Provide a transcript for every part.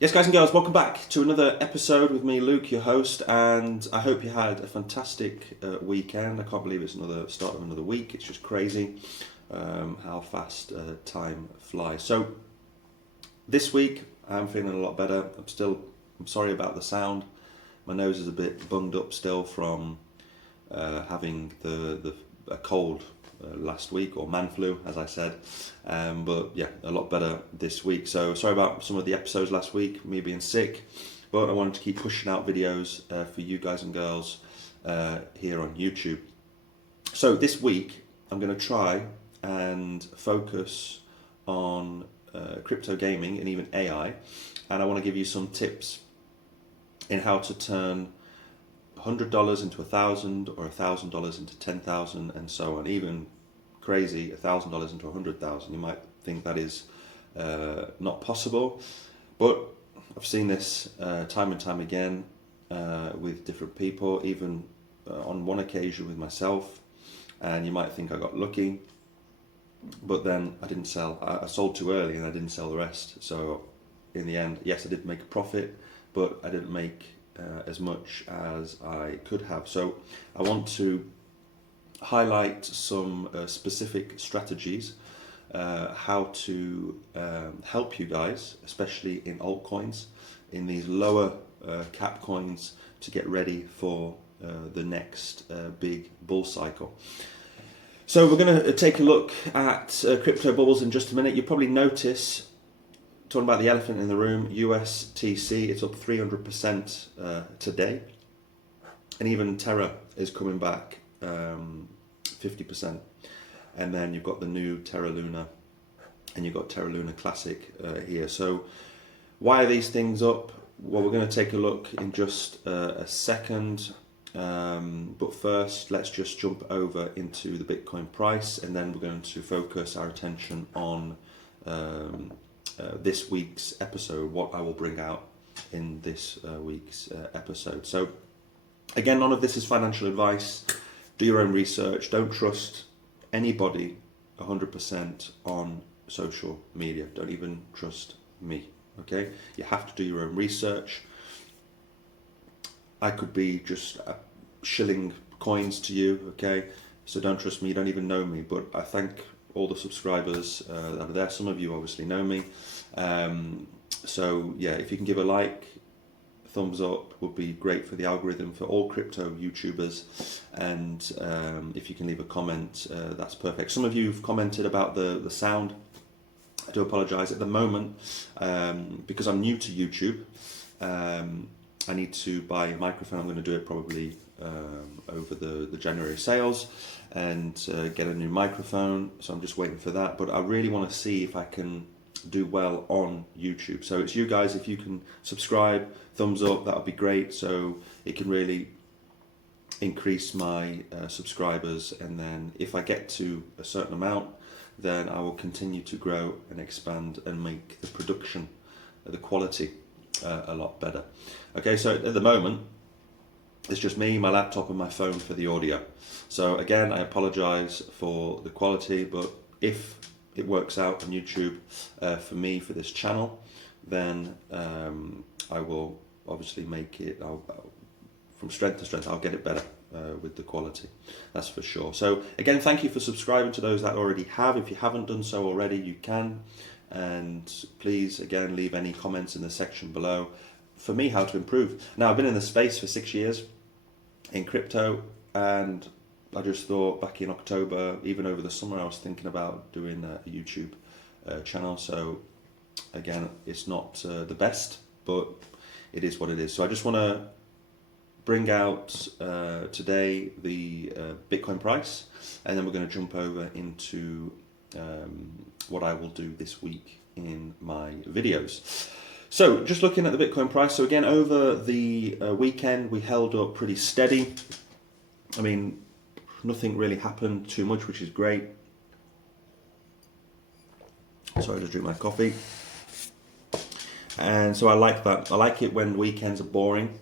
Yes, guys and girls, welcome back to another episode with me, Luke, your host, and I hope you had a fantastic weekend. I can't believe it's another start of another week. It's just crazy how fast time flies. So this week I'm feeling a lot better. I'm sorry about the sound. My nose is a bit bunged up still from having a cold last week, or man flu, as I said. But yeah, a lot better this week. So sorry about some of the episodes last week, me being sick. But I wanted to keep pushing out videos for you guys and girls here on YouTube. So this week, I'm going to try and focus on crypto gaming and even AI. And I want to give you some tips in how to turn $100 into $1,000 or $1,000 into $10,000 and so on. Even crazy, $1,000 into $100,000. You might think that is not possible, but I've seen this time and time again with different people, even on one occasion with myself. And you might think I got lucky, but then I didn't sell. I sold too early and I didn't sell the rest. So in the end, yes, I did make a profit, but I didn't make as much as I could have. So I want to highlight some specific strategies, how to help you guys, especially in altcoins, in these lower cap coins, to get ready for the next big bull cycle. So we're going to take a look at crypto bubbles in just a minute. You probably notice, talking about the elephant in the room, USTC, it's up 300% today. And even Terra is coming back 50%. And then you've got the new Terra Luna and you've got Terra Luna Classic here. So why are these things up? Well, we're going to take a look in just a second. But first, let's just jump over into the Bitcoin price, and then we're going to focus our attention on this week's episode, what I will bring out in this week's episode. So again, none of this is financial advice. Do your own research. Don't trust anybody 100% on social media. Don't even trust me, okay? You have to do your own research. I could be just shilling coins to you, okay? So don't trust me, you don't even know me, but I thank all the subscribers that are there. Some of you obviously know me. So yeah, if you can give a like, thumbs up would be great for the algorithm for all crypto YouTubers. And if you can leave a comment, that's perfect. Some of you have commented about the sound. I do apologize at the moment because I'm new to YouTube. I need to buy a microphone. I'm going to do it probably over the January sales and get a new microphone. So I'm just waiting for that. But I really want to see if I can do well on YouTube. So it's you guys, if you can subscribe, thumbs up, that would be great. So it can really increase my subscribers. And then if I get to a certain amount, then I will continue to grow and expand and make the production, the quality a lot better. Okay, so at the moment it's just me, my laptop and my phone for the audio. So again, I apologize for the quality, but if it works out on YouTube for me, for this channel, then I will obviously make it, from strength to strength, I'll get it better with the quality, that's for sure. So again, thank you for subscribing to those that already have. If you haven't done so already, you can. And please, again, leave any comments in the section below for me how to improve. Now, I've been in the space for 6 years in crypto, and I just thought back in October, even over the summer, I was thinking about doing a YouTube channel. So again, it's not the best, but it is what it is. So I just want to bring out today the Bitcoin price, and then we're going to jump over into what I will do this week in my videos. So just looking at the Bitcoin price, so again over the weekend we held up pretty steady. I mean, nothing really happened too much, which is great. Sorry, I just drink my coffee. And so I like that. I like it when weekends are boring.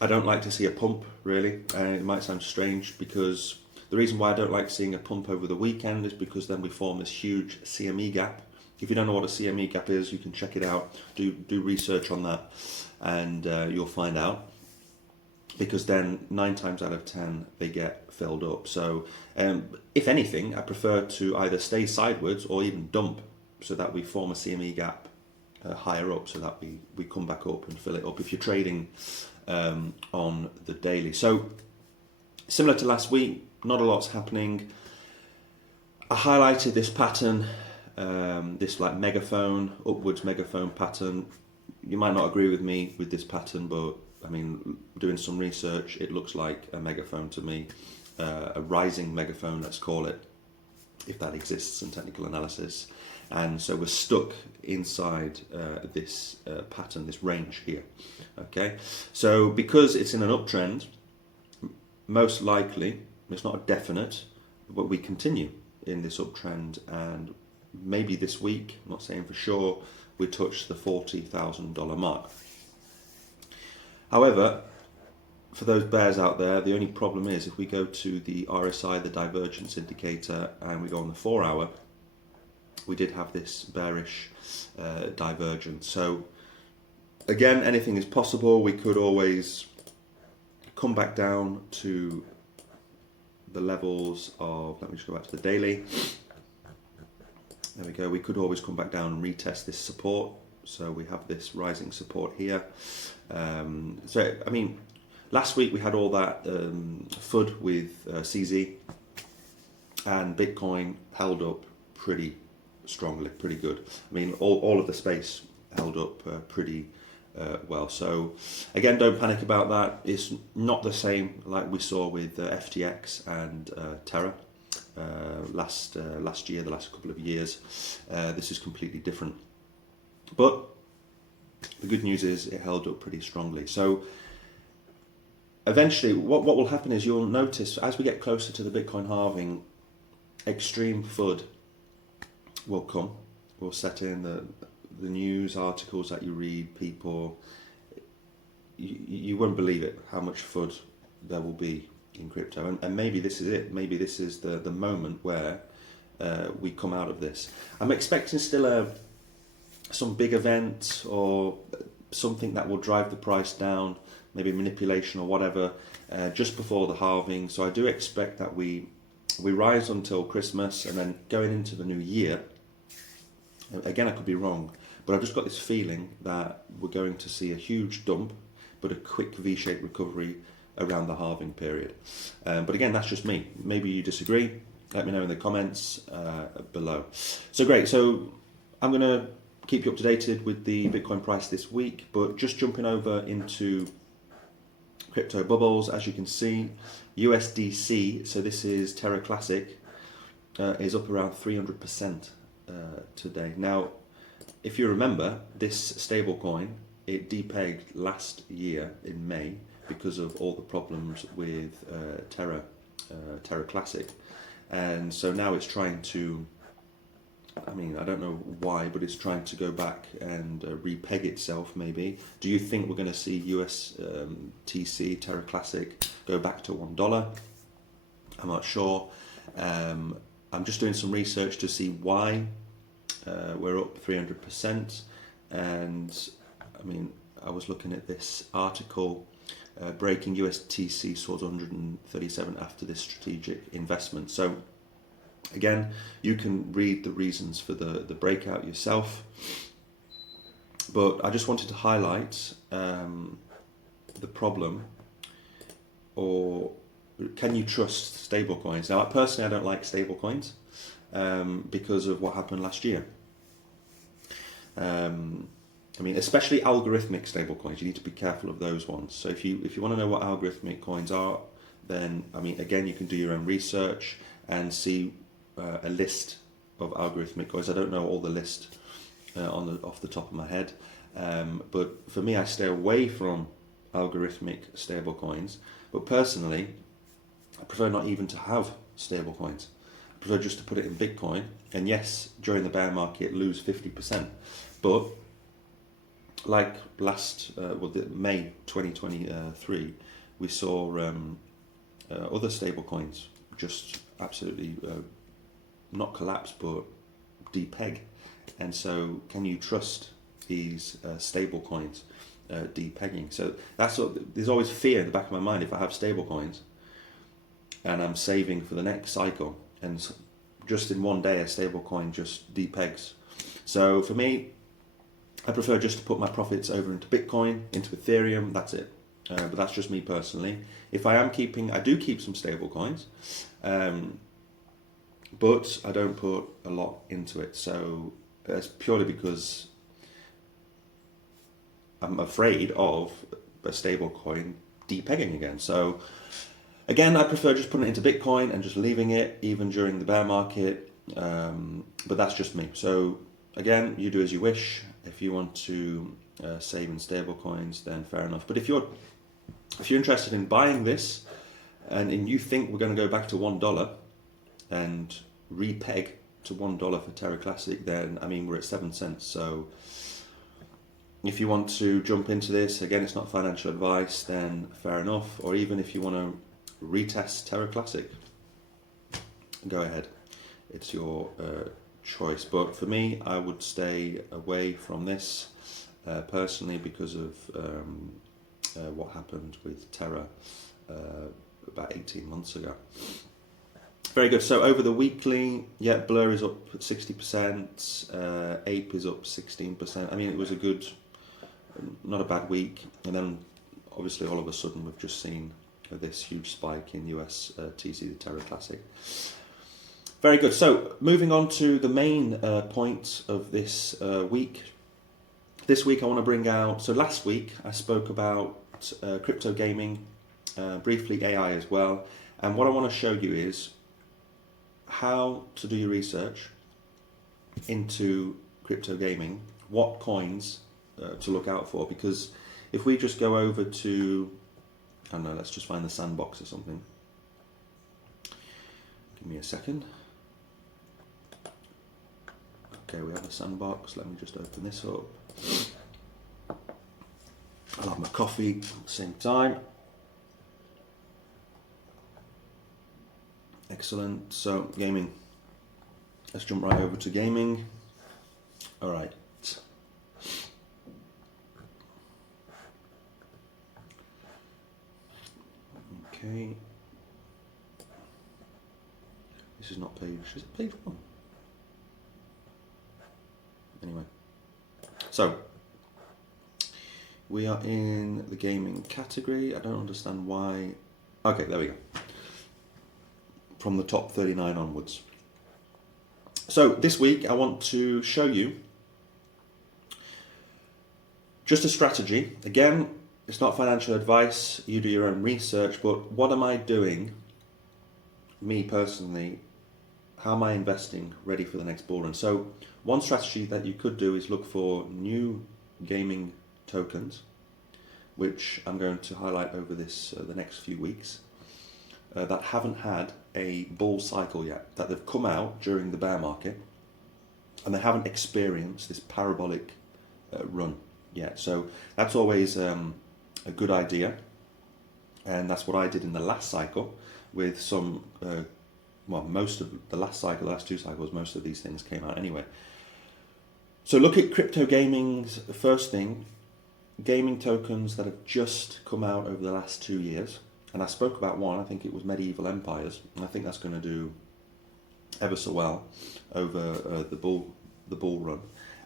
I don't like to see a pump, really. It might sound strange, because the reason why I don't like seeing a pump over the weekend is because then we form this huge CME gap If you don't know what a CME gap is, you can check it out. Do research on that, and you'll find out. Because then 9 times out of 10 they get filled up. So if anything, I prefer to either stay sideways or even dump, so that we form a CME gap higher up, so that we come back up and fill it up if you're trading on the daily. So similar to last week, not a lot's happening. I highlighted this pattern, this like megaphone, upwards megaphone pattern. You might not agree with me with this pattern, but I mean, doing some research, it looks like a megaphone to me, a rising megaphone, let's call it, if that exists in technical analysis. And so we're stuck inside this pattern, this range here. Okay, so because it's in an uptrend, most likely, it's not a definite, but we continue in this uptrend, and maybe this week, I'm not saying for sure, we touch the $40,000 mark. However, for those bears out there, the only problem is if we go to the RSI, the divergence indicator, and we go on the 4 hour, we did have this bearish divergence. So again, anything is possible. We could always come back down to the levels of, let me just go back to the daily. There we go. We could always come back down and retest this support. So we have this rising support here. So, I mean, last week we had all that FUD with CZ, and Bitcoin held up pretty strongly, pretty good. I mean, all of the space held up pretty well. So, again, don't panic about that. It's not the same like we saw with FTX and Terra last year, the last couple of years. This is completely different. But the good news is it held up pretty strongly. So eventually what will happen is you'll notice as we get closer to the Bitcoin halving, extreme FUD will come. Will set in the news articles that you read, people, you won't believe it, how much FUD there will be in crypto. And maybe this is it. Maybe this is the moment where we come out of this. I'm expecting still some big event or something that will drive the price down, maybe manipulation or whatever, just before the halving. So I do expect that we rise until Christmas, and then going into the new year, again I could be wrong, but I've just got this feeling that we're going to see a huge dump, but a quick V-shaped recovery around the halving period. But again, that's just me. Maybe you disagree. Let me know in the comments below. So great. So I'm going to keep you up to date with the Bitcoin price this week, but just jumping over into crypto bubbles. As you can see, USDC, so this is Terra Classic, is up around 300% today. Now, if you remember, this stable coin, it depegged last year in May because of all the problems with Terra Classic, and so now it's trying to, I mean, I don't know why, but it's trying to go back and repeg itself, maybe. Do you think we're going to see USTC, Terra Classic, go back to $1? I'm not sure. I'm just doing some research to see why we're up 300%. And, I mean, I was looking at this article, breaking USTC towards 137 after this strategic investment. So, again, you can read the reasons for the breakout yourself, but I just wanted to highlight the problem, or can you trust stablecoins? Now, personally, I don't like stablecoins because of what happened last year. I mean, especially algorithmic stablecoins, you need to be careful of those ones. So if you want to know what algorithmic coins are, then, I mean, again, you can do your own research and see a list of algorithmic coins. I don't know all the list off the top of my head, but for me, I stay away from algorithmic stable coins. But personally, I prefer not even to have stable coins. I prefer just to put it in Bitcoin, and yes, during the bear market, lose 50%. But like May 2023, we saw other stable coins just absolutely not collapse, but depeg. And so can you trust these stable coins depegging? So there's always fear in the back of my mind if I have stable coins and I'm saving for the next cycle, and just in one day a stable coin just depegs. So for me, I prefer just to put my profits over into Bitcoin, into Ethereum, that's it. But that's just me personally. If I do keep some stable coins, but I don't put a lot into it. So it's purely because I'm afraid of a stable coin depegging again. So again, I prefer just putting it into Bitcoin and just leaving it even during the bear market. But that's just me. So again, you do as you wish. If you want to save in stable coins, then fair enough. But if you're interested in buying this and you think we're going to go back to $1 and repeg to $1 for Terra Classic, then I mean we're at 7 cents. So if you want to jump into this, again, it's not financial advice, then fair enough. Or even if you want to retest Terra Classic, go ahead. It's your choice. But for me, I would stay away from this personally because of what happened with Terra about 18 months ago. Very good. So over the weekly, yeah, Blur is up 60%, Ape is up 16%. I mean, it was not a bad week. And then obviously all of a sudden we've just seen this huge spike in US TC, the Terra Classic. Very good. So moving on to the main point of this week. This week I want to bring out, so last week I spoke about crypto gaming, briefly AI as well. And what I want to show you is how to do your research into crypto gaming, what coins to look out for. Because if we just go over to, I don't know, let's just find the sandbox or something. Give me a second. Okay, we have a sandbox. Let me just open this up. I'll have my coffee at the same time. Excellent. So gaming. Let's jump right over to gaming. All right. Okay. This is not page. Is it page 1? Anyway. So we are in the gaming category. I don't understand why. Okay, there we go. From the top 39 onwards. So this week I want to show you just a strategy. Again, it's not financial advice, you do your own research, but what am I doing, me personally, how am I investing ready for the next bull run? So one strategy that you could do is look for new gaming tokens, which I'm going to highlight over the next few weeks, that haven't had a bull cycle yet, that they've come out during the bear market and they haven't experienced this parabolic run yet. So that's always a good idea, and that's what I did in the last cycle with some, most of the last two cycles, most of these things came out anyway. So look at crypto gaming's first thing, gaming tokens that have just come out over the last 2 years. And I spoke about one, I think it was Medieval Empires, and I think that's going to do ever so well over the bull run.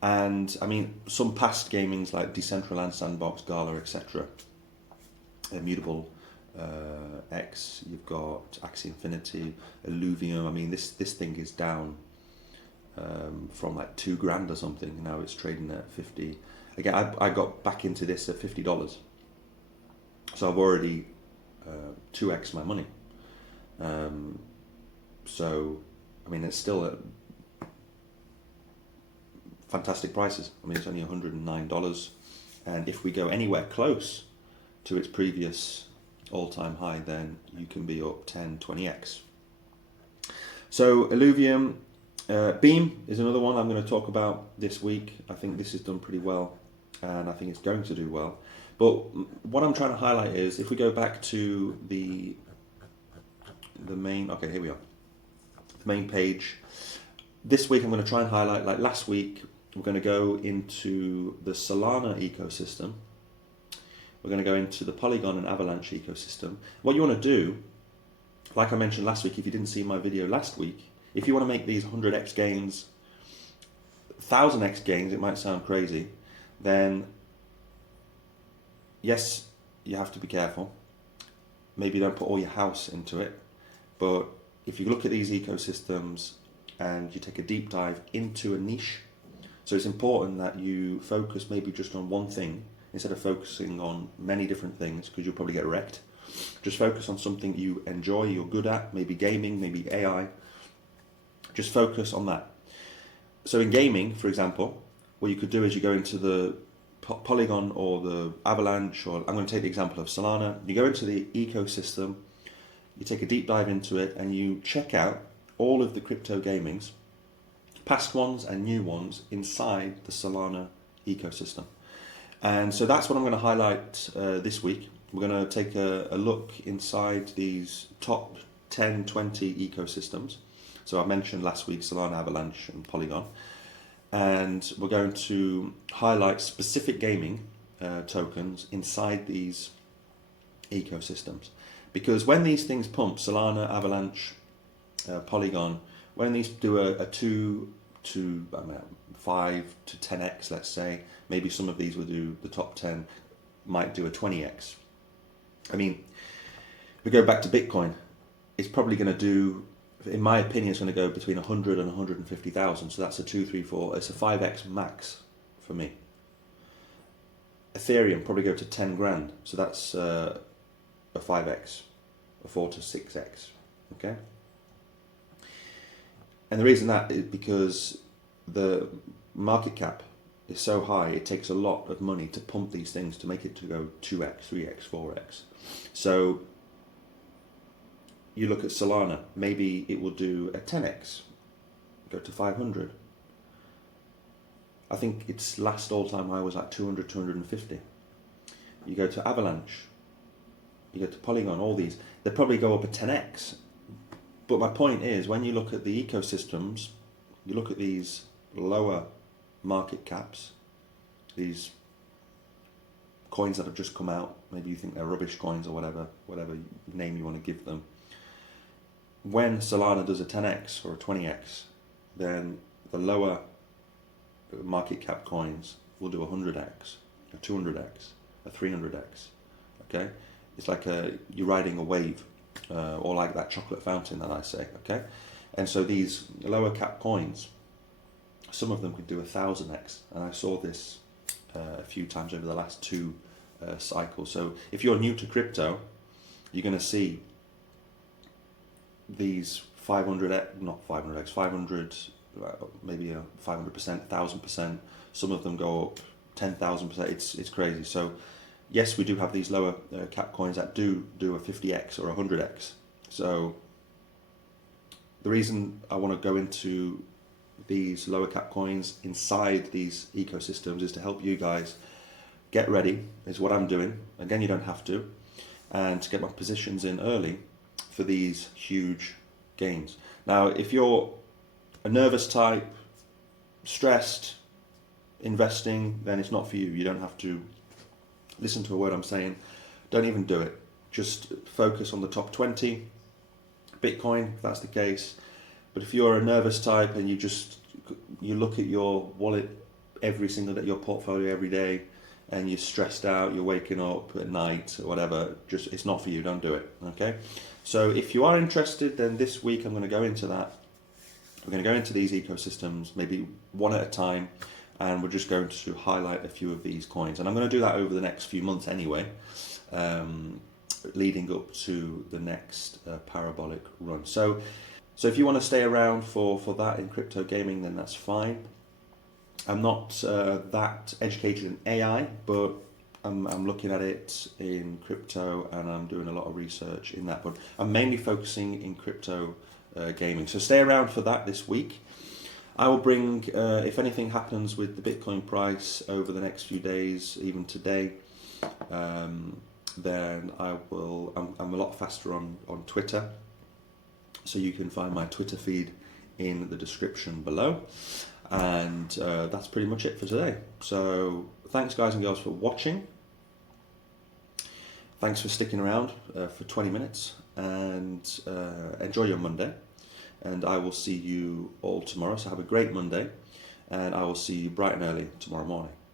And I mean, some past gamings like Decentraland, Sandbox, Gala, etc. Immutable X, you've got Axie Infinity, Illuvium. I mean, this thing is down from like $2,000 or something. Now it's trading at 50. Again, I got back into this at $50, so I've already 2x my money. So I mean, it's still at fantastic prices. I mean, it's only $109, and if we go anywhere close to its previous all-time high, then you can be up 10, 20x. So Illuvium, Beam is another one I'm going to talk about this week. I think this has done pretty well, and I think it's going to do well. But what I'm trying to highlight is, if we go back to the main, okay, here we are, the main page, this week I'm going to try and highlight, like last week, we're going to go into the Solana ecosystem. We're going to go into the Polygon and Avalanche ecosystem. What you want to do, like I mentioned last week, if you didn't see my video last week, if you want to make these 100x gains, 1000x gains, it might sound crazy, then yes, you have to be careful. Maybe don't put all your house into it, but if you look at these ecosystems and you take a deep dive into a niche, so it's important that you focus maybe just on one thing instead of focusing on many different things, because you'll probably get wrecked. Just focus on something you enjoy, you're good at, maybe gaming, maybe AI. Just focus on that. So in gaming, for example, what you could do is you go into the Polygon or the Avalanche, or I'm going to take the example of Solana. You go into the ecosystem, you take a deep dive into it, and you check out all of the crypto gamings, past ones and new ones, inside the Solana ecosystem. And so that's what I'm going to highlight this week. We're going to take a look inside these top 10, 20 ecosystems. So I mentioned last week Solana, Avalanche and Polygon. And we're going to highlight specific gaming tokens inside these ecosystems. Because when these things pump, Solana, Avalanche, Polygon, when these do a 2 to 5 to 10x, let's say, maybe some of these will do, the top 10 might do a 20x. I mean, if we go back to Bitcoin, it's probably going to do, in my opinion, it's going to go between 100 and 150,000. So that's a 2, 3, 4. It's a 5x max for me. Ethereum probably go to 10 grand. So that's a 5x, a 4 to 6x. Okay. And the reason that is because the market cap is so high, it takes a lot of money to pump these things to make it to go 2x, 3x, 4x. So you look at Solana, maybe it will do a 10x, go to 500. I think its last all-time high was like 200, 250. You go to Avalanche, you go to Polygon, all these, they probably go up a 10x. But my point is, when you look at the ecosystems, you look at these lower market caps, these coins that have just come out, maybe you think they're rubbish coins or whatever name you want to give them. When Solana does a 10x or a 20x, then the lower market cap coins will do a 100x, a 200x, a 300x. Okay, it's like you're riding a wave, or like that chocolate fountain that I say. Okay, and so these lower cap coins, some of them could do a 1000x, and I saw this a few times over the last 2 cycles. So if you're new to crypto, you're going to see these 500x, not 500x, 500, maybe a 500%, 1000%. Some of them go up 10,000%. It's crazy. So yes, we do have these lower cap coins that do a 50x or a 100x. So the reason I want to go into these lower cap coins inside these ecosystems is to help you guys get ready, is what I'm doing. Again, you don't have to, and to get my positions in early for these huge gains. Now, if you're a nervous type, stressed, investing, then it's not for you. You don't have to listen to a word I'm saying. Don't even do it. Just focus on the top 20. Bitcoin, if that's the case. But if you're a nervous type and you look at your wallet every single day, your portfolio every day, and you're stressed out, you're waking up at night or whatever, just it's not for you. Don't do it. Okay. So if you are interested, then this week I'm going to go into that. We're going to go into these ecosystems, maybe one at a time, and we're just going to highlight a few of these coins. And I'm going to do that over the next few months anyway, leading up to the next parabolic run. So if you want to stay around for that in crypto gaming, then that's fine. I'm not that educated in AI, but I'm looking at it in crypto, and I'm doing a lot of research in that. But I'm mainly focusing in crypto gaming. So stay around for that this week. I will bring, if anything happens with the Bitcoin price over the next few days, even today, then I will. I'm a lot faster on Twitter, so you can find my Twitter feed in the description below. And that's pretty much it for today. So thanks guys and girls for watching. Thanks for sticking around for 20 minutes, and enjoy your Monday. And I will see you all tomorrow. So have a great Monday, and I will see you bright and early tomorrow morning.